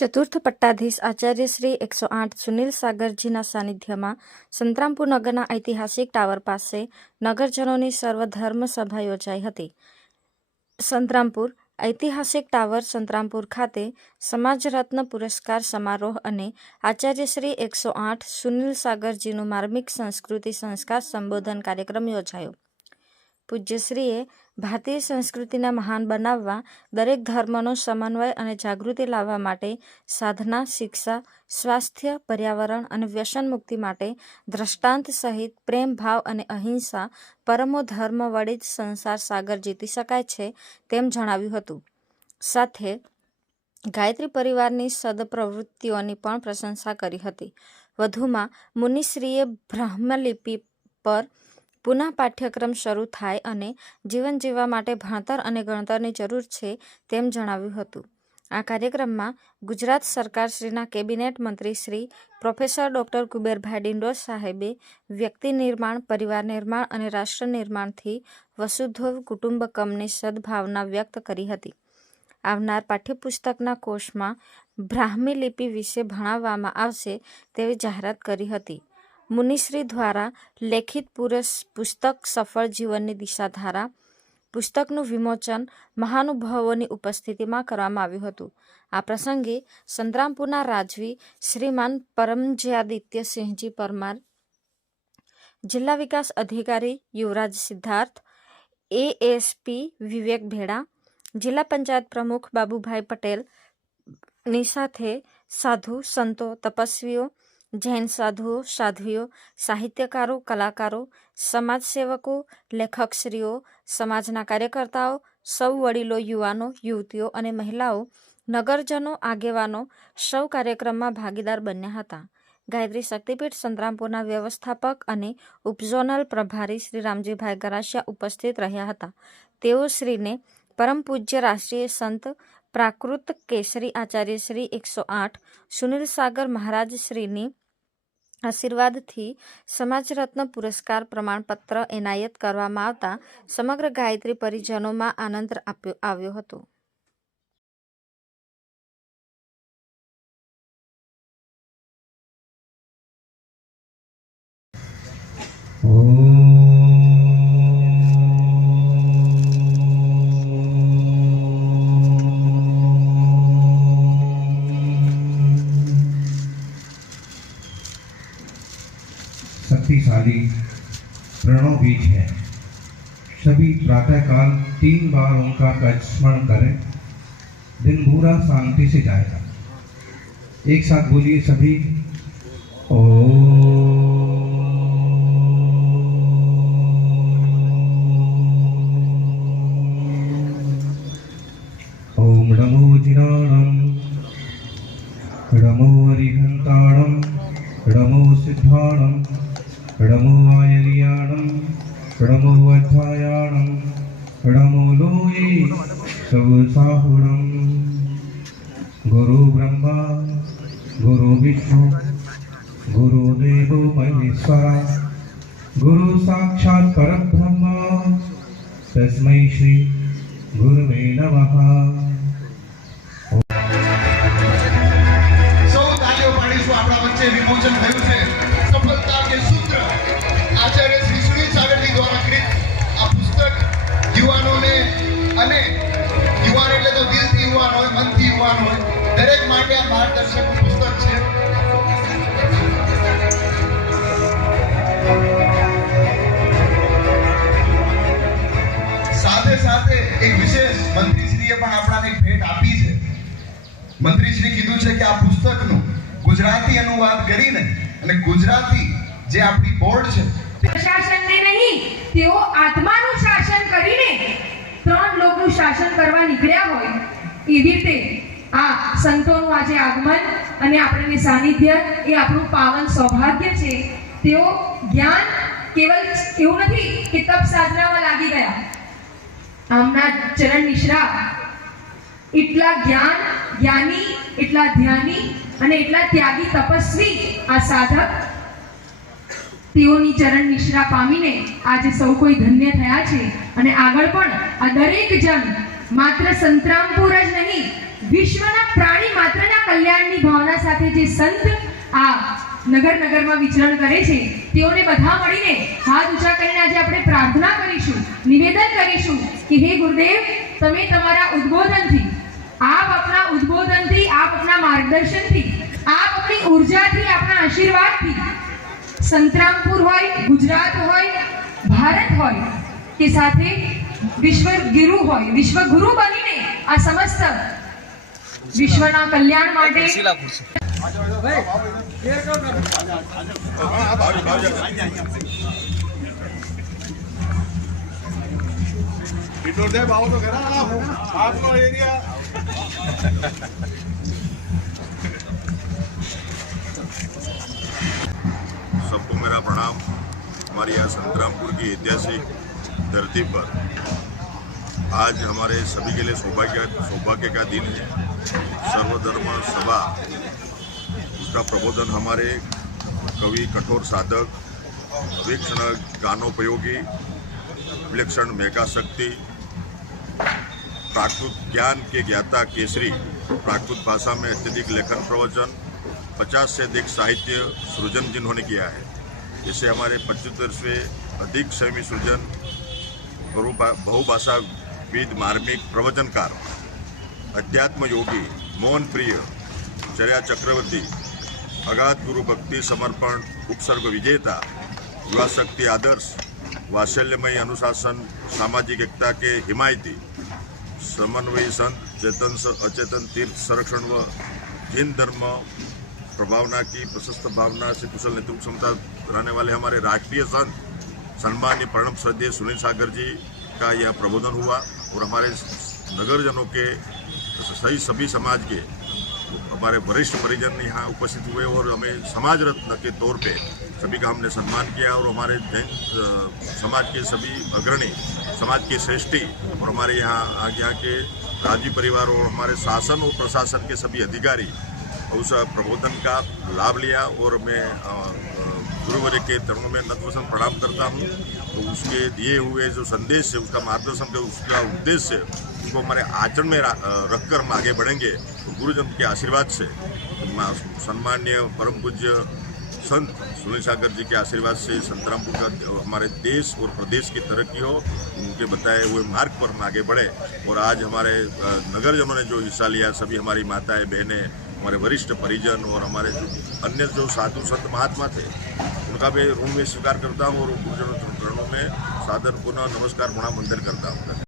ચતુર્થ પટ્ટાધીશ આચાર્ય શ્રી એકસો આઠ સુનિલ સાગરજીના સાનિધ્યમાં સંતરામપુર નગરના ઐતિહાસિક ટાવર પાસે નગરજનોની સર્વધર્મ સભા યોજાઈ હતી. સંતરામપુર ઐતિહાસિક ટાવર સંતરામપુર ખાતે સમાજ રત્ન પુરસ્કાર સમારોહ અને આચાર્ય શ્રી એકસો આઠ સુનિલ સાગરજીનું માર્મિક સંસ્કૃતિ સંસ્કાર સંબોધન કાર્યક્રમ યોજાયો. પૂજ્યશ્રીએ ભારતીય સંસ્કૃતિને મહાન બનાવવા, દરેક ધર્મનો સમન્વય અને જાગૃતિ લાવવા માટે સાધના, શિક્ષા, સ્વાસ્થ્ય, પર્યાવરણ અને વ્યસન મુક્તિ માટે દ્રષ્ટાંત સહિત પ્રેમ, ભાવ અને અહિંસા પરમો ધર્મ વડે જ સંસાર સાગર જીતી શકાય છે તેમ જણાવ્યું હતું. સાથે ગાયત્રી પરિવારની સદપ્રવૃત્તિઓની પણ પ્રશંસા કરી હતી. વધુમાં મુનિશ્રીએ બ્રહ્મલિપિ પર પુનઃ પાઠ્યક્રમ શરૂ થાય અને જીવન જીવવા માટે ભણતર અને ગણતરની જરૂર છે તેમ જણાવ્યું હતું. આ કાર્યક્રમમાં ગુજરાત સરકારશ્રીના કેબિનેટ મંત્રી શ્રી પ્રોફેસર ડૉક્ટર કુબેરભાઈ ડિંડોર સાહેબે વ્યક્તિ નિર્માણ, પરિવાર નિર્માણ અને રાષ્ટ્ર નિર્માણથી વસુધૈવ કુટુંબકમની સદભાવના વ્યક્ત કરી હતી. આવનાર પાઠ્યપુસ્તકના કોષમાં બ્રાહ્મી લિપિ વિશે ભણાવવામાં આવશે તેવી જાહેરાત કરી હતી. મુનિશ્રી દ્વારા લેખિત પુસ્તક સફળ જીવનની દિશાધારા, પુસ્તકનું વિમોચન મહાનુભાવોની ઉપસ્થિતિમાં કરવામાં આવ્યું હતું. આ પ્રસંગે સંતરામપુરના રાજવી શ્રીમાન પરમજયાદિત્ય સિંહજી પરમાર, જિલ્લા વિકાસ અધિકારી યુવરાજ સિદ્ધાર્થ, એએસપી વિવેક ભેડા, જિલ્લા પંચાયત પ્રમુખ બાબુભાઈ પટેલની સાથે સાધુ સંતો, તપસ્વીઓ જૈન સાધુઓ, સાધ્વીઓ, સાહિત્યકારો, કલાકારો, સમાજસેવકો, લેખકશ્રીઓ, સમાજના કાર્યકર્તાઓ, સૌ વડીલો, યુવાનો, યુવતીઓ અને મહિલાઓ, નગરજનો, આગેવાનો સૌ કાર્યક્રમમાં ભાગીદાર બન્યા હતા. ગાયત્રી શક્તિપીઠ સંતરામપુરના વ્યવસ્થાપક અને ઉપઝોનલ પ્રભારી શ્રી રામજીભાઈ ગરાસિયા ઉપસ્થિત રહ્યા હતા. તેઓ શ્રીને પરમ પૂજ્ય રાષ્ટ્રીય સંત પ્રાકૃત કેસરી આચાર્ય શ્રી એકસો આઠ, સુનિલ સાગર મહારાજ શ્રીની આશીર્વાદથી સમાજરત્ન પુરસ્કાર પ્રમાણપત્ર એનાયત કરવામાં આવતા સમગ્ર ગાયત્રી પરિજનોમાં આનંદ આપ્યો આવ્યો હતો. शक्तिशाली प्रणव बीज है। सभी प्रातःकाल तीन बार ओंकार का स्मरण करें। दिन पूरा शांति से जाएगा। एक साथ बोलिए सभी, ओ जिनाणम नमो हरिहंताणम नमो सिद्धाणम नमो आयर्याणम नमो अध्यायाणम नमो लोये सवसाहुणम गुरु ब्रह्मा गुरु विष्णु गुरुदेव महेश्वरा गुरु साक्षात् परब्रह्म तस्मै श्री गुरुवे नमः સૌ તાલીઓ પાડીશું આપણા વચ્ચે વિમોચન થયું છે સફળતા કે મંત્રીશ્રી કીધું છે કે આ પુસ્તકનું ગુજરાતી અનુવાદ કરીને અને ગુજરાતી જે આપણી બોર્ડ છે શાસનને નહીં. તેઓ આત્માનું શાસન કરીને ત્રણ લોકનું શાસન કરવા નીકળ્યા હોય. એવી રીતે આ સંતોનું આજે આગમન અને આપણને સાનિધ્ય એ આપણું પાવન સૌભાગ્ય છે. તેઓ જ્ઞાન કેવલ એવું નથી કે તપ સાધનામાં લાગી ગયા. આમના ચરણ મિશ્રા એટલા જ્ઞાન, જ્ઞાની, એટલા ધ્યાની અને એટલા ત્યાગી તપસ્વી આ સાધક તેઓની ચરણ નિશ્રા પામીને આજે સૌ કોઈ ધન્ય થયા છે. અને આગળ પણ આ દરેક જન માત્ર સંતરામપુર જ નહીં, વિશ્વના પ્રાણી માત્રના કલ્યાણની ભાવના સાથે જે સંત આ નગર નગરમાં વિચરણ કરે છે, તેઓને બધા મળીને હાથ ઊંચા કરીને આજે આપણે પ્રાર્થના કરીશું, નિવેદન કરીશું કે હે ગુરુદેવ, તમે તમારા ઉદ્બોધનથી આપ આપના ઉદ્બોધનથી આપ આપના માર્ગદર્શનથી આપ આપણી ઉર્જાથી આપના આશીર્વાદથી સંતરામપુર હોય ગુજરાત હોય ભારત હોય કે સાથે વિશ્વ ગુરુ હોય વિશ્વ ગુરુ બનીને આ સમસ્ત વિશ્વના કલ્યાણ માટે દે ભાવ તો ખરા આપનો એરિયા सबको मेरा प्रणाम। हमारी यहाँ संतरामपुर की ऐतिहासिक धरती पर आज हमारे सभी के लिए सौभाग्य सौभाग्य का दिन है। सर्वधर्म सभा, उसका प्रबोधन हमारे कवि, कठोर साधक, वीक्षण, गानोपयोगी, विलक्षण मेघा शक्ति प्राकृत ज्ञान के ज्ञाता केसरी, प्राकृत भाषा में अत्यधिक लेखन प्रवचन, पचास से अधिक साहित्य सृजन जिन्होंने किया है। जैसे हमारे पचहत्तरवें अधिक सैमी सृजन बहुभा- बहुभाषाविद मार्मिक प्रवचनकार, अध्यात्म योगी मोहन प्रिय, चर्या चक्रवर्ती, अगाध गुरु भक्ति समर्पण, उपसर्ग विजेता, युवा शक्ति आदर्श, वात्सल्यमय अनुशासन, सामाजिक एकता के हिमायती समन्वयी संत चेतन अचेतन तीर्थ संरक्षण व जैन धर्म प्रभावना की प्रशस्त भावना से कुशल नेतृत्व क्षमता रहने वाले हमारे राष्ट्रीय संत सम्मान्य प्रणब श्रद्धेय सुनील सागर जी का यह प्रबोधन हुआ और हमारे नगरजनों के, सही सभी समाज के, हमारे वरिष्ठ परिजन यहाँ उपस्थित हुए और हमें समाज रत्न के तौर पे सभी का हमने सम्मान किया और हमारे जैन समाज के सभी अग्रणी समाज के श्रेष्ठी और हमारे यहाँ यहाँ के राज़ी परिवार और हमारे शासन और प्रशासन के सभी अधिकारी उस प्रबोधन का लाभ लिया और मैं गुरुवर्य के चरणों में नतवसन प्रणाम करता हूँ। तो उसके दिए हुए जो संदेश है, उसका मार्गदर्शन है उसका उद्देश्य उसको हमारे आचरण में रखकर हम आगे बढ़ेंगे। तो गुरुजन के आशीर्वाद से सम्मान्य परम पूज्य संत सुनील सागर जी के आशीर्वाद से संतरामपुर का हमारे देश और प्रदेश की तरक्की हो, उनके बताए हुए मार्ग पर हम आगे बढ़े। और आज हमारे नगरजनों ने जो हिस्सा लिया, सभी हमारी माताएँ, बहनें, हमारे वरिष्ठ परिजन और हमारे जो अन्य जो साधु संत महात्मा थे, उनका भी ऋण में स्वीकार करता हूँ और गुरुजनों चरणों में सादर पुनः नमस्कार पुनः वंदन करता हूँ।